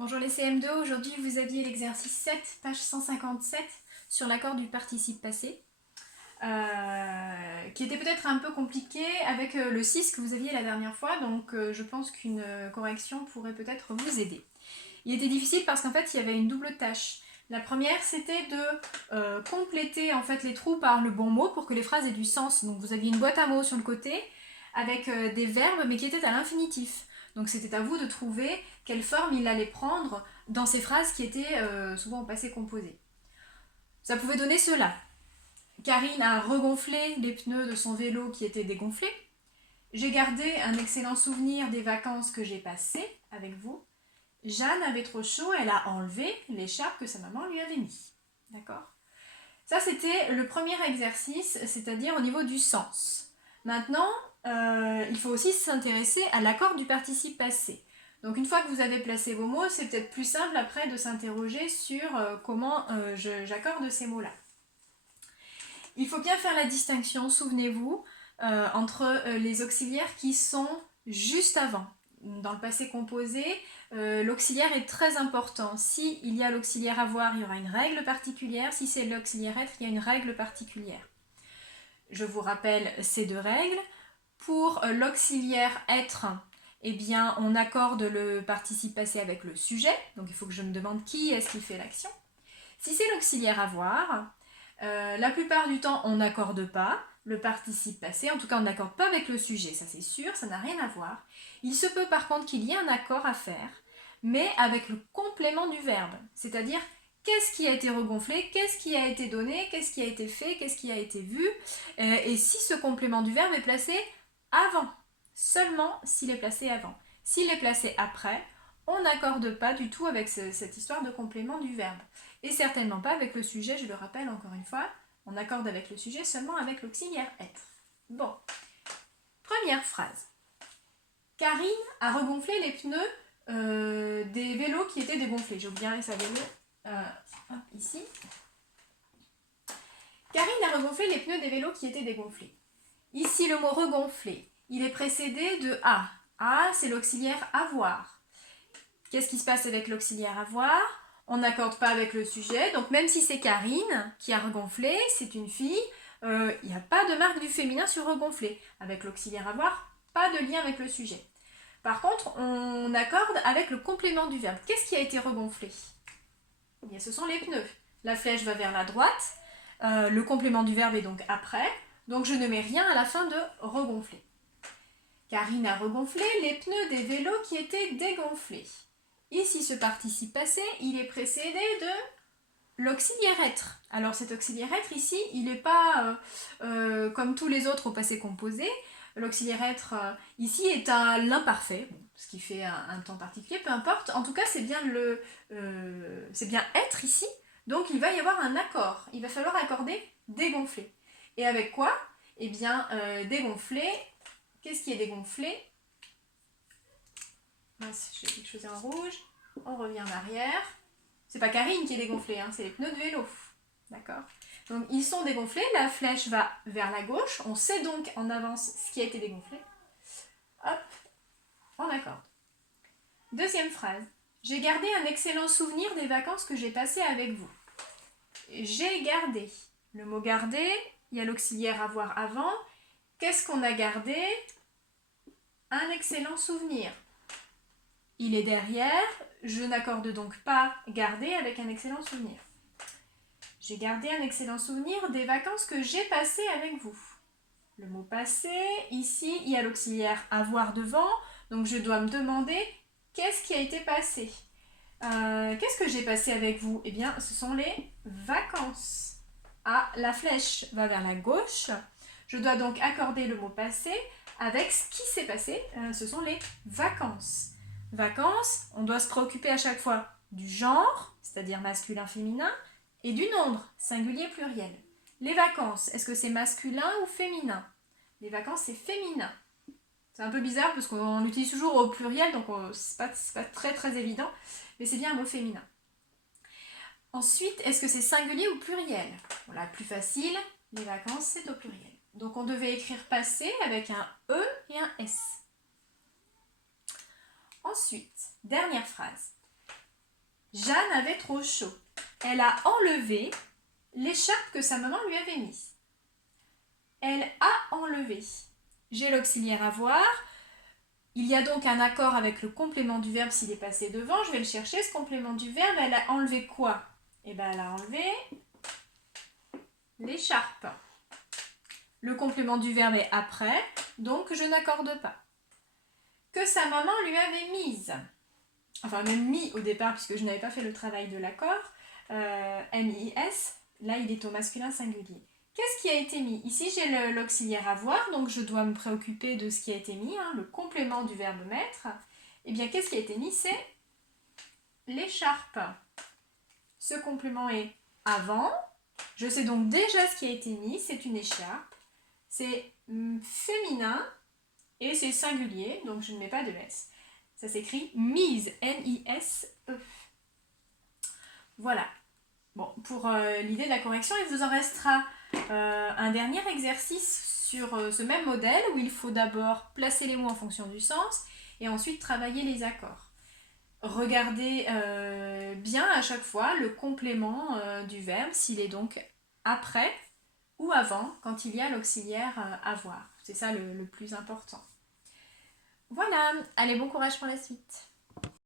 Bonjour les CM2, aujourd'hui vous aviez l'exercice 7, page 157, sur l'accord du participe passé, qui était peut-être un peu compliqué avec le 6 que vous aviez la dernière fois, donc je pense qu'une correction pourrait peut-être vous aider. Il était difficile parce qu'en fait il y avait une double tâche. La première c'était de compléter en fait les trous par le bon mot pour que les phrases aient du sens. Donc vous aviez une boîte à mots sur le côté avec des verbes mais qui étaient à l'infinitif. Donc c'était à vous de trouver quelle forme il allait prendre dans ces phrases qui étaient souvent au passé composé. Ça pouvait donner cela. Karine a regonflé les pneus de son vélo qui étaient dégonflés. J'ai gardé un excellent souvenir des vacances que j'ai passées avec vous. Jeanne avait trop chaud, elle a enlevé l'écharpe que sa maman lui avait mis. D'accord ? Ça, c'était le premier exercice, c'est-à-dire au niveau du sens. Maintenant, il faut aussi s'intéresser à l'accord du participe passé. Donc une fois que vous avez placé vos mots, c'est peut-être plus simple après de s'interroger sur comment j'accorde ces mots-là. Il faut bien faire la distinction, souvenez-vous, entre les auxiliaires qui sont juste avant. Dans le passé composé, l'auxiliaire est très important. Si il y a l'auxiliaire avoir, il y aura une règle particulière. Si c'est l'auxiliaire être, il y a une règle particulière. Je vous rappelle ces deux règles. Pour l'auxiliaire être, eh bien, on accorde le participe passé avec le sujet. Donc il faut que je me demande qui est-ce qui fait l'action. Si c'est l'auxiliaire avoir, la plupart du temps, on n'accorde pas le participe passé. En tout cas, on n'accorde pas avec le sujet, ça c'est sûr, ça n'a rien à voir. Il se peut par contre qu'il y ait un accord à faire, mais avec le complément du verbe. C'est-à-dire, qu'est-ce qui a été regonflé, qu'est-ce qui a été donné, qu'est-ce qui a été fait, qu'est-ce qui a été vu. Et si ce complément du verbe est placé avant, seulement s'il est placé avant. S'il est placé après, on n'accorde pas du tout avec cette histoire de complément du verbe. Et certainement pas avec le sujet, je le rappelle encore une fois, on accorde avec le sujet seulement avec l'auxiliaire être. Bon, première phrase. Karine a regonflé les pneus des vélos qui étaient dégonflés. J'ai oublié ça vélo. Ici. Karine a regonflé les pneus des vélos qui étaient dégonflés. Ici, le mot regonflé, il est précédé de a. A, c'est l'auxiliaire avoir. Qu'est-ce qui se passe avec l'auxiliaire avoir ? On n'accorde pas avec le sujet, donc même si c'est Karine qui a regonflé, c'est une fille, il n'y a pas de marque du féminin sur regonflé. Avec l'auxiliaire avoir, pas de lien avec le sujet. Par contre, on accorde avec le complément du verbe. Qu'est-ce qui a été regonflé ? Eh bien, ce sont les pneus. La flèche va vers la droite, le complément du verbe est donc après, donc je ne mets rien à la fin de regonfler. Karine a regonflé les pneus des vélos qui étaient dégonflés. Ici, ce participe passé, il est précédé de l'auxiliaire être. Alors cet auxiliaire être ici, il n'est pas comme tous les autres au passé composé. L'auxiliaire être ici est à l'imparfait, ce qui fait un temps particulier, peu importe. En tout cas, c'est bien être ici, donc il va y avoir un accord. Il va falloir accorder dégonfler. Et avec quoi ? Eh bien, dégonfler. Qu'est-ce qui est dégonflé ? Mince, j'ai quelque chose en rouge. On revient en arrière. C'est pas Karine qui est dégonflée, hein, c'est les pneus de vélo. D'accord ? Donc ils sont dégonflés, la flèche va vers la gauche. On sait donc en avance ce qui a été dégonflé. Hop, on accorde. Deuxième phrase. J'ai gardé un excellent souvenir des vacances que j'ai passées avec vous. J'ai gardé. Le mot garder, il y a l'auxiliaire avoir avant. Qu'est-ce qu'on a gardé ? Un excellent souvenir. Il est derrière, je n'accorde donc pas garder avec un excellent souvenir. J'ai gardé un excellent souvenir des vacances que j'ai passées avec vous. Le mot passé, ici, il y a l'auxiliaire avoir devant, donc je dois me demander qu'est-ce qui a été passé. Qu'est-ce que j'ai passé avec vous ? Eh bien, ce sont les vacances. Ah, la flèche va vers la gauche. Je dois donc accorder le mot passé avec ce qui s'est passé. Ce sont les vacances. Vacances, on doit se préoccuper à chaque fois du genre, c'est-à-dire masculin, féminin, et du nombre, singulier, pluriel. Les vacances, est-ce que c'est masculin ou féminin ? Les vacances, c'est féminin. C'est un peu bizarre parce qu'on l'utilise toujours au pluriel, donc c'est pas très très évident, mais c'est bien un mot féminin. Ensuite, est-ce que c'est singulier ou pluriel ? Voilà, plus facile, les vacances, c'est au pluriel. Donc on devait écrire passé avec un E et un S. Ensuite, dernière phrase. Jeanne avait trop chaud. Elle a enlevé l'écharpe que sa maman lui avait mise. Elle a enlevé. J'ai l'auxiliaire avoir. Il y a donc un accord avec le complément du verbe s'il est passé devant. Je vais le chercher, ce complément du verbe. Elle a enlevé quoi? Eh bien, elle a enlevé l'écharpe. Le complément du verbe est après, donc je n'accorde pas. Que sa maman lui avait mise. Enfin, même mis au départ, puisque je n'avais pas fait le travail de l'accord. M-I-S, là il est au masculin singulier. Qu'est-ce qui a été mis? Ici j'ai l'auxiliaire avoir, donc je dois me préoccuper de ce qui a été mis, le complément du verbe mettre. Eh bien, qu'est-ce qui a été mis? C'est l'écharpe. Ce complément est avant. Je sais donc déjà ce qui a été mis, c'est une écharpe. C'est féminin et c'est singulier, donc je ne mets pas de S. Ça s'écrit mise, M-I-S-E. Voilà. Bon, pour l'idée de la correction, il vous en restera un dernier exercice sur ce même modèle où il faut d'abord placer les mots en fonction du sens et ensuite travailler les accords. Regardez bien à chaque fois le complément du verbe, s'il est donc après ou avant, quand il y a l'auxiliaire avoir. C'est ça le plus important. Voilà, allez, bon courage pour la suite.